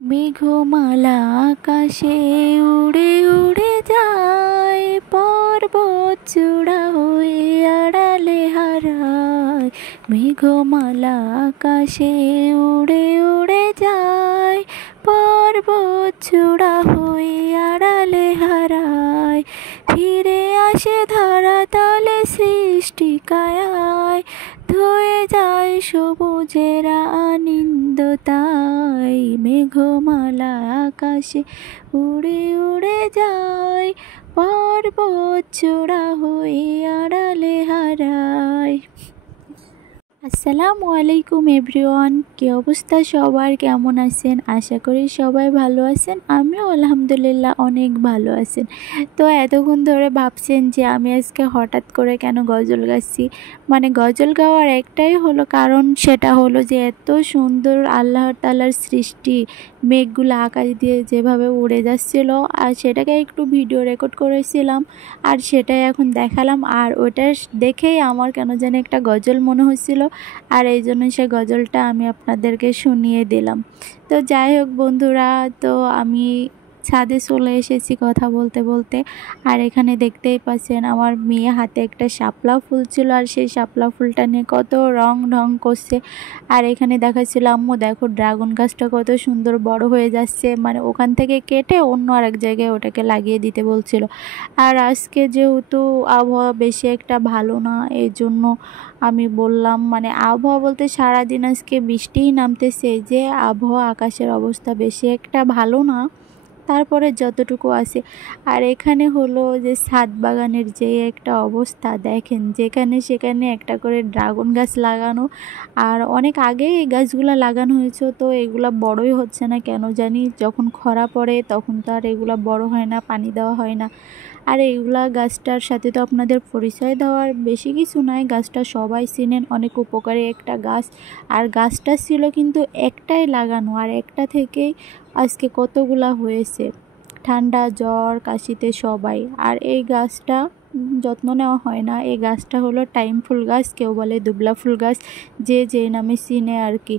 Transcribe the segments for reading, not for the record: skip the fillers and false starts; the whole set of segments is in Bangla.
মেঘমালা আকাশে উড়ে উড়ে যায়, পর্বত চূড়া হয়ে আড়ালে হারায়। মেঘমালা আকাশে উড়ে উড়ে যায়, পর্বত চূড়া হয়ে আড়ালে হারায়। ফিরে আসে ধরাতলে সৃষ্টি কায়ায়, ধুয়ে যায় সবুজেরা আনন্দ তাই। মেঘমালা আকাশে উড়ে উড়ে যায়, পর্বত চূড়া হয়ে আড়ালে হারায়। আসসালামু আলাইকুম এভরিওয়ান, কি অবস্থা সবার, কেমন আছেন? আশা করি সবাই ভালো আছেন। আমিও আলহামদুলিল্লাহ অনেক ভালো আছেন। তো এতক্ষণ ধরে ভাবছেন যে আমি আজকে হঠাৎ করে কেন গজল গাচ্ছি। মানে গজল গাওয়ার একটাই হলো কারণ, সেটা হলো যে এত সুন্দর আল্লাহর তাআলার সৃষ্টি, মেঘগুলো আকাশ দিয়ে যেভাবে উড়ে যাচ্ছিল, আর সেটাকে একটু ভিডিও রেকর্ড করেছিলাম আর সেটাই এখন দেখালাম। আর ওটা দেখেই আমার কেন জানি একটা গজল মনে হচ্ছিল, আর এই জন্য সে গজলটা আমি আপনাদেরকে শুনিয়ে দিলাম। তো যাই হোক বন্ধুরা, তো আমি ছাদে চলে এসেছি কথা বলতে বলতে। আর এখানে দেখতেই পাচ্ছেন আমার মেয়ে হাতে একটা শাপলা ফুল ছিল, আর সেই শাপলা ফুলটা নিয়ে কত রং ঢং করছে। আর এখানে দেখাচ্ছিল আম্মু দেখো ড্রাগন গাছটা কত সুন্দর বড় হয়ে যাচ্ছে, মানে ওখান থেকে কেটে অন্য আরেক জায়গায় ওটাকে লাগিয়ে দিতে বলছিল। আর আজকে যেহেতু আবহাওয়া বেশি একটা ভালো না, এই জন্য আমি বললাম, মানে আবহাওয়া বলতে সারাদিন আজকে বৃষ্টিই নামতেছে, যে আবহাওয়া আকাশের অবস্থা বেশি একটা ভালো না, তারপরে যতটুকু আছে। আর এখানে হলো যে ছাদ বাগানের যে একটা অবস্থা দেখেন, যেখানে সেখানে একটা করে ড্রাগন গাছ লাগানো, আর অনেক আগে এই গাছগুলো লাগানো হয়েছে, তো এগুলা বড়ই হচ্ছে না কেন জানি। যখন খরা পড়ে তখন তো আর এগুলা বড় হয় না, পানি দেওয়া হয় না। আর এইগুলা গাছটার সাথে তো আপনাদের পরিচয় দেওয়ার বেশি কিছু নাই, গাছটা সবাই চিনেন, অনেক উপকারী একটা গাছ। আর গাছটা ছিল কিন্তু একটাই লাগানো, আর একটা থেকেই আজকে কতগুলা হয়েছে, ঠান্ডা জ্বর কাশিতে সবাই। আর এই গাছটা যত্ন নেওয়া হয় না। এই গাছটা হলো টাইম ফুল গাছ, কেউ বলে দুবলা ফুল গাছ, যে যে নামে চিনে আর কি।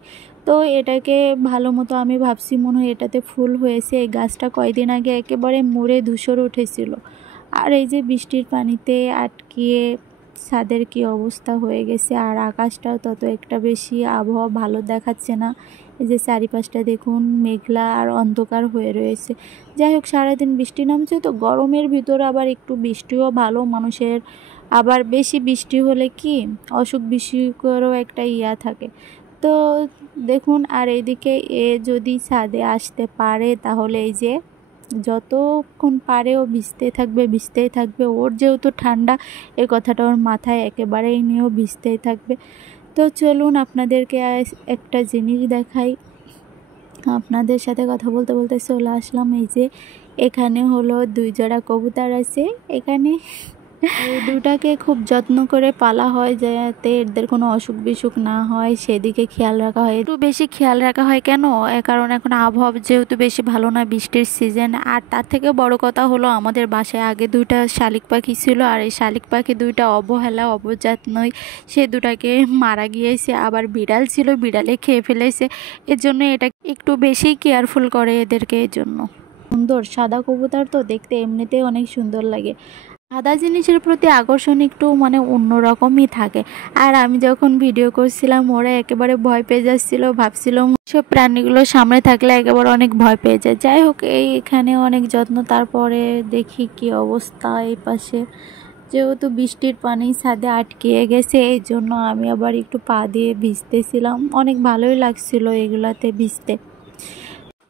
তো এটাকে ভালো মতো আমি ভাবছি মনে হয় এটাতে ফুল হয়েছে। এই গাছটা কয়দিন আগে একেবারে মুড়ে ধূসর উঠেছিল, আর এই যে বৃষ্টির পানিতে আটকিয়ে ছাদের কি অবস্থা হয়ে গেছে। আর আকাশটাও তত একটা বেশি আবহাওয়া ভালো দেখাচ্ছে না, এই যে চারিপাশটা দেখুন মেঘলা আর অন্ধকার হয়ে রয়েছে। যাই হোক, সারাদিন বৃষ্টি নামছে, তো গরমের ভিতরে আবার একটু বৃষ্টিও ভালো মানুষের। আবার বেশি বৃষ্টি হলে কি অসুখ বিসুখেরও একটা থাকে। তো দেখুন, আর এইদিকে যদি ছাদে আসতে পারে তাহলে এই যে যতক্ষণ পারে ও ভিজতেই থাকবে ভিজতেই থাকবে। ওর যেহেতু ঠান্ডা, এই কথাটা ওর মাথায় একেবারেই নিয়েও ভিজতেই থাকবে। তো চলুন আপনাদেরকে একটা জিনিস দেখাই। আপনাদের সাথে কথা বলতে বলতে চলে আসলাম এই যে এখানে হলো 2 জোড়া কবুতর আছে। এখানে এই দুটাকে খুব যত্ন করে পালা হয় যাতে এদের কোনো অসুখ বিসুখ না হয়, সেদিকে খেয়াল রাখা হয়। একটু বেশি খেয়াল রাখা হয় কেন, কারণ এখন আবহাওয়া যেহেতু বেশি ভালো না, বৃষ্টির সিজন। আর তার থেকে বড় কথা হলো আমাদের বাসায় আগে 2টা শালিক পাখি ছিল, আর এই শালিক পাখি 2টা অবহেলা অবযত্নই সে দুটাকে মারা গিয়েছে। আবার বিড়াল ছিল, বিড়ালে খেয়ে ফেলেছে, এর জন্য এটা একটু বেশি কেয়ারফুল করে এদেরকে। এর জন্য সুন্দর সাদা কবুতর তো দেখতে এমনিতেই অনেক সুন্দর লাগে। সাদা জিনিসের প্রতি আকর্ষণ একটু মানে অন্যরকমই থাকে। আর আমি যখন ভিডিও করছিলাম ওরা একেবারে ভয় পেয়ে যাচ্ছিল, ভাবছিলাম সব প্রাণীগুলো সামনে থাকলে একেবারে অনেক ভয় পেয়ে যায়। যাই হোক, এখানে অনেক যত্ন। তারপরে দেখি কি অবস্থা এই পাশে, যেহেতু বৃষ্টির পানি ছাদে আটকিয়ে গেছে, এই জন্য আমি আবার একটু পা দিয়ে ভিজতেছিলাম। অনেক ভালোই লাগছিল এগুলাতে ভিজতে।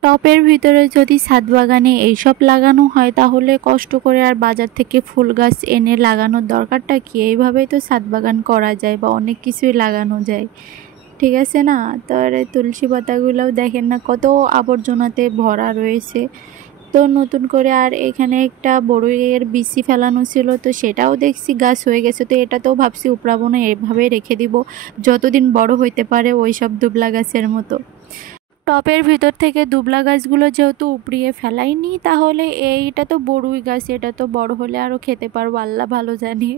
টপের ভিতরে যদি ছাদ বাগানে এইসব লাগানো হয় তাহলে কষ্ট করে আর বাজার থেকে ফুল গাছ এনে লাগানোর দরকারটা কি? এইভাবেই তো ছাদ বাগান করা যায় বা অনেক কিছুই লাগানো যায়, ঠিক আছে না? তো আর তুলসী পাতাগুলোও দেখেন না কত আবর্জনাতে ভরা রয়েছে। তো নতুন করে আর এখানে একটা বড়ইয়ের বিচি ফেলানো ছিল, তো সেটাও দেখছি গাছ হয়ে গেছে। তো এটাতেও ভাবছি উপড়াবো না, এভাবে রেখে দিব, যতদিন বড় হইতে পারে ওই সব দুবলা গাছের মতো। টবের ভিতর থেকে দুবলা গাছগুলো যেহেতু উপড়িয়ে ফেলাইনি, তাহলে এইটা তো বড়ুই গাছ, এটা তো বড় হলে আরও খেতে পারবো, আল্লাহ ভালো জানে।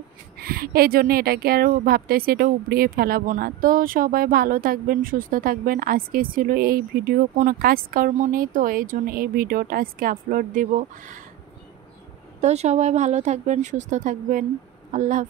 এই জন্য এটাকে আরও ভাবতেছি এটা উপড়িয়ে ফেলাবো না। তো সবাই ভালো থাকবেন, সুস্থ থাকবেন। আজকে ছিল এই ভিডিও, কোনো কাজকর্ম নেই তো এই জন্য এই ভিডিওটা আজকে আপলোড দিব। তো সবাই ভালো থাকবেন, সুস্থ থাকবেন। আল্লাহ হাফেজ।